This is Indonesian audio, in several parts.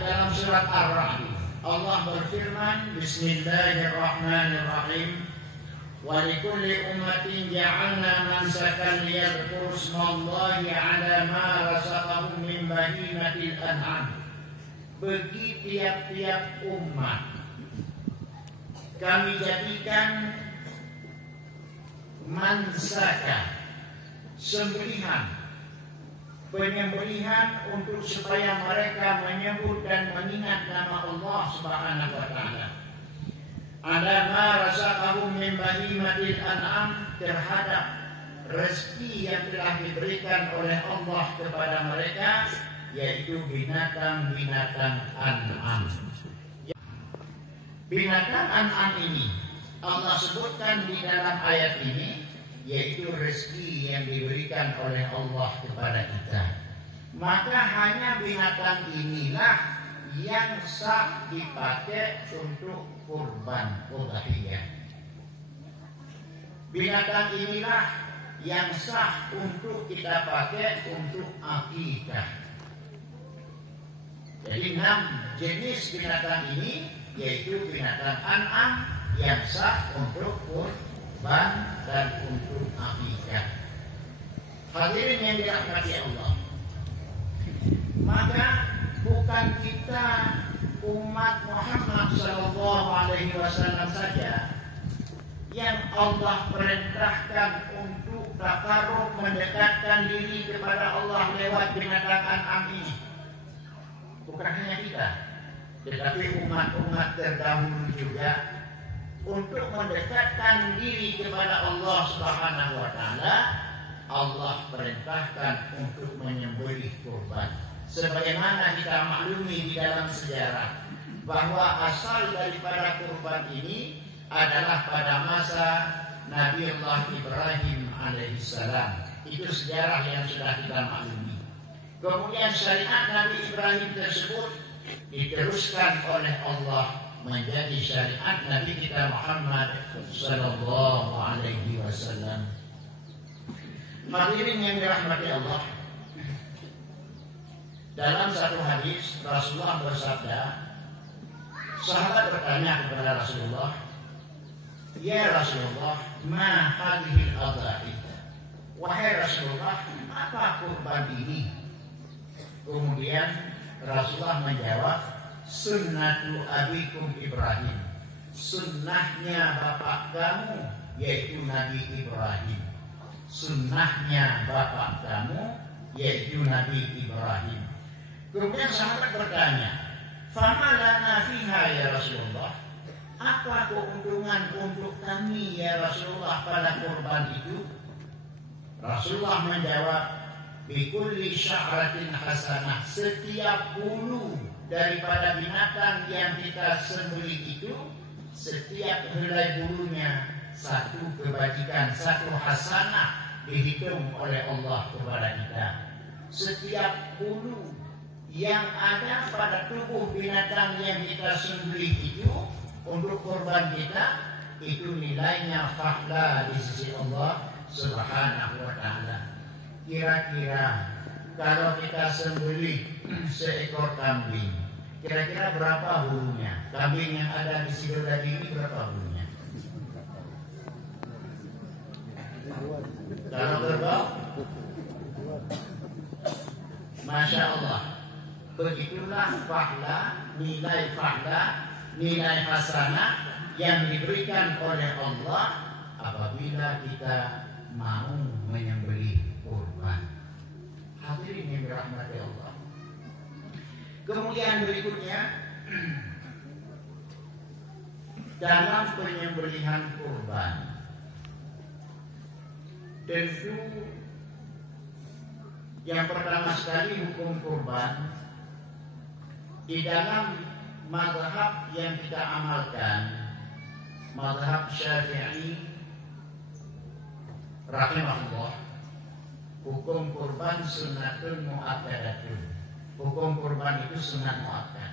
dalam surat Ar-Ra'd. Allah berfirman, Bismillahirrahmanirrahim. Wa likulli ummatin ja'alna mansakan liyadhkuru ismallahi 'ala ma razaqahum min bahimatil an'am. Bagi tiap-tiap umat kami jadikan mansaka, sembelihan, penyembelihan untuk supaya mereka menyebut dan mengingat nama Allah Subhanahu wa taala. Ada ma razaqahum min bahimatil an'am, terhadap rezeki yang telah diberikan oleh Allah kepada mereka, yaitu binatang-binatang an'am. Binatang an'am ini Allah sebutkan di dalam ayat ini, yaitu rezeki yang diberikan oleh Allah kepada kita. Maka hanya binatang inilah yang sah dipakai untuk kurban udhiyah. Binatang inilah yang sah untuk kita pakai untuk akikah. Jadi 6 jenis binatang ini, yaitu binatang an'am yang sah untuk kurban dan untuk akikah. Hadirin yang dirahmati Allah, maka bukan kita umat Muhammad SAW saja yang Allah perintahkan untuk takarrub, mendekatkan diri kepada Allah lewat binatang an'am ini. Bukan hanya kita, tetapi umat-umat terdahulu juga untuk mendekatkan diri kepada Allah Subhanahu wa taala. Allah perintahkan untuk menyembelih kurban. Sebagaimana kita maklumi di dalam sejarah bahwa asal daripada kurban ini adalah pada masa Nabi Allah Ibrahim alaihissalam. Itu sejarah yang sudah kita maklumi. Kemudian syariat Nabi Ibrahim tersebut diteruskan oleh Allah menjadi syariat Nabi kita Muhammad sallallahu alaihi wasallam. Hadirin yang dirahmati Allah, dalam satu hadis Rasulullah bersabda, sahabat bertanya kepada Rasulullah, "Ya Rasulullah, ma hadhil adha'i?" Wahai Rasulullah, apa kurban ini? Kemudian Rasulullah menjawab, sunnatu abikum Ibrahim, sunnahnya bapak kamu, yaitu Nabi Ibrahim. Sunnahnya bapak kamu, yaitu Nabi Ibrahim. Kemudian sahabat bertanya, fama lana fiha ya Rasulullah, apa keuntungan untuk kami ya Rasulullah pada kurban itu? Rasulullah menjawab, bikulli sya'ratin hasanah, setiap bulu daripada binatang yang kita sembelih itu, setiap helai bulunya satu kebajikan, satu hasanah dihitung oleh Allah kepada kita. Setiap bulu yang ada pada tubuh binatang yang kita sembelih itu untuk kurban kita, itu nilainya fahla di sisi Allah Subhanahu wa taala. Kira-kira kalau kita sembelih seekor kambing, kira-kira berapa bulunya? Kambing yang ada di situ tadi ini berapa bulunya? Kalau kerbau, Masya Allah. Begitulah fahla, nilai hasanah yang diberikan oleh Allah apabila kita mau menyembelih kurban. Hadirin yang dirahmati Allah. Kemudian berikutnya, dalam penyembelihan kurban, tentu yang pertama sekali hukum kurban di dalam mazhab yang kita amalkan, mazhab Syafi'i rahimahullah, hukum kurban sunnatun muakkadatun. Hukum kurban itu sunat muakkad.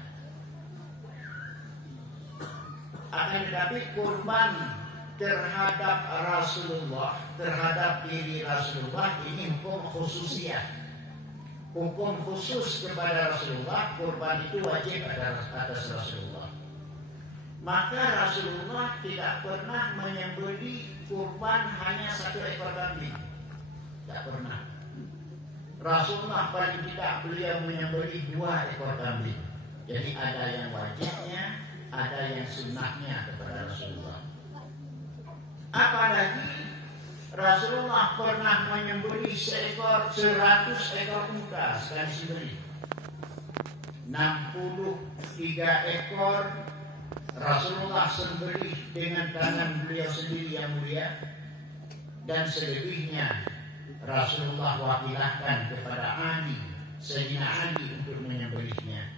Akan tetapi kurban terhadap Rasulullah, terhadap diri Rasulullah, ini hukum khususiyah. hukum khusus kepada Rasulullah, kurban itu wajib atas Rasulullah. Maka Rasulullah tidak pernah menyembelih kurban hanya 1 ekor kambing. Tidak pernah. Rasulullah paling tidak beliau menyembelih 2 ekor kambing. Jadi ada yang wajibnya, ada yang sunnahnya kepada Rasulullah. Apalagi Rasulullah pernah menyembelih 100 ekor unta sekali sembelih. 63 ekor Rasulullah sembelih dengan tangan beliau sendiri yang mulia, dan selebihnya Rasulullah wakilahkan kepada Ali, Sayyidina Ali untuk menyembelihnya.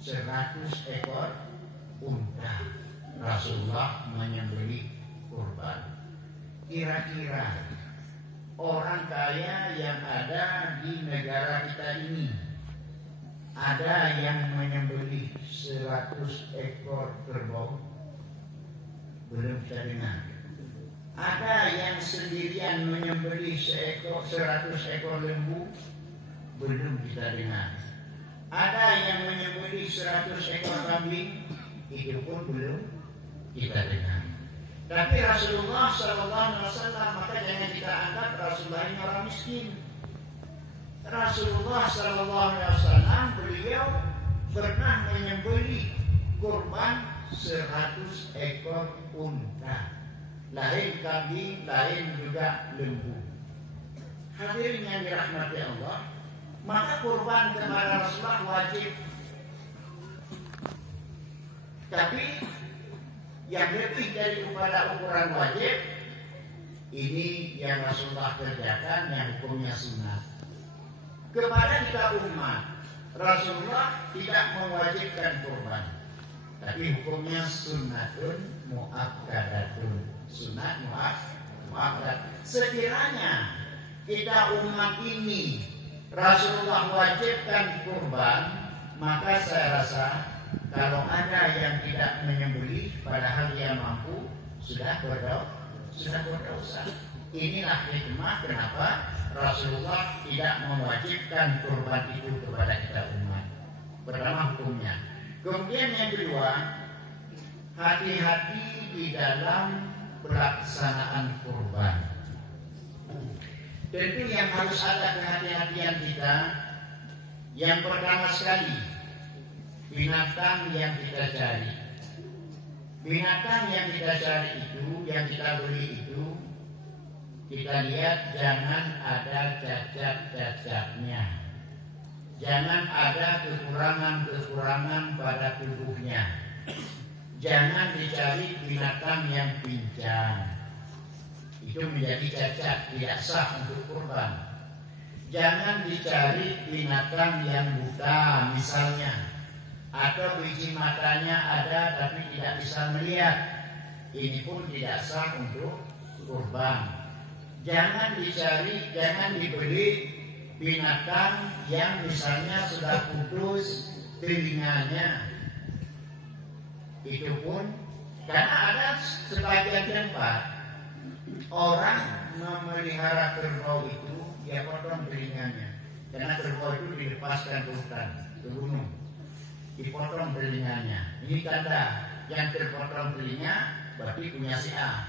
100 ekor unta Rasulullah menyembelih kurban. Kira-kira orang kaya yang ada di negara kita ini, ada yang menyembelih 100 ekor kerbau? Belum kita dengar. Ada yang sendirian menyembelih 100 ekor lembu? Belum kita dengar. Ada yang menyembelih 100 ekor kambing? Itu pun belum kita dengar. Tapi Rasulullah SAW, maka jangan kita anggap Rasulullah ini orang miskin. Rasulullah SAW beliau pernah menyembelih kurban 100 ekor unta, lain kambing, lain juga lembu. Hadirin yang dirahmati Allah, maka kurban kepada Rasulullah wajib. Tapi yang lebih daripada ukuran wajib, ini yang Rasulullah kerjakan, yang hukumnya sunnah. Kepada kita umat, Rasulullah tidak mewajibkan kurban, tapi hukumnya sunnatun muakkadatun. Sunnah muakkad. Sekiranya kita umat ini Rasulullah wajibkan kurban, maka saya rasa kalau ada yang tidak menyembelih padahal dia mampu, sudah berdosa. Inilah hikmah kenapa Rasulullah tidak mewajibkan kurban itu kepada kita umat. Pertama hukumnya. Kemudian yang kedua, hati-hati di dalam pelaksanaan kurban. Tentu yang harus ada kehati-hatian kita, yang pertama sekali, binatang yang kita cari. Binatang yang kita cari itu, yang kita beli itu, kita lihat jangan ada cacat-cacatnya. Jangan ada kekurangan-kekurangan pada tubuhnya. Jangan dicari binatang yang pincang. Itu menjadi cacat, tidak sah untuk kurban. Jangan dicari binatang yang buta misalnya, atau biji matanya ada tapi tidak bisa melihat. Ini pun tidak sah untuk kurban. Jangan dicari, jangan dibeli binatang yang misalnya sudah putus telinganya. Itu pun karena ada sebagian tempat orang memelihara kerbau itu, dia potong telinganya. Karena kerbau itu dilepaskan ke hutan, ke gunung, dipotong telinganya. Ini tanda yang terpotong telinga berarti punya si A.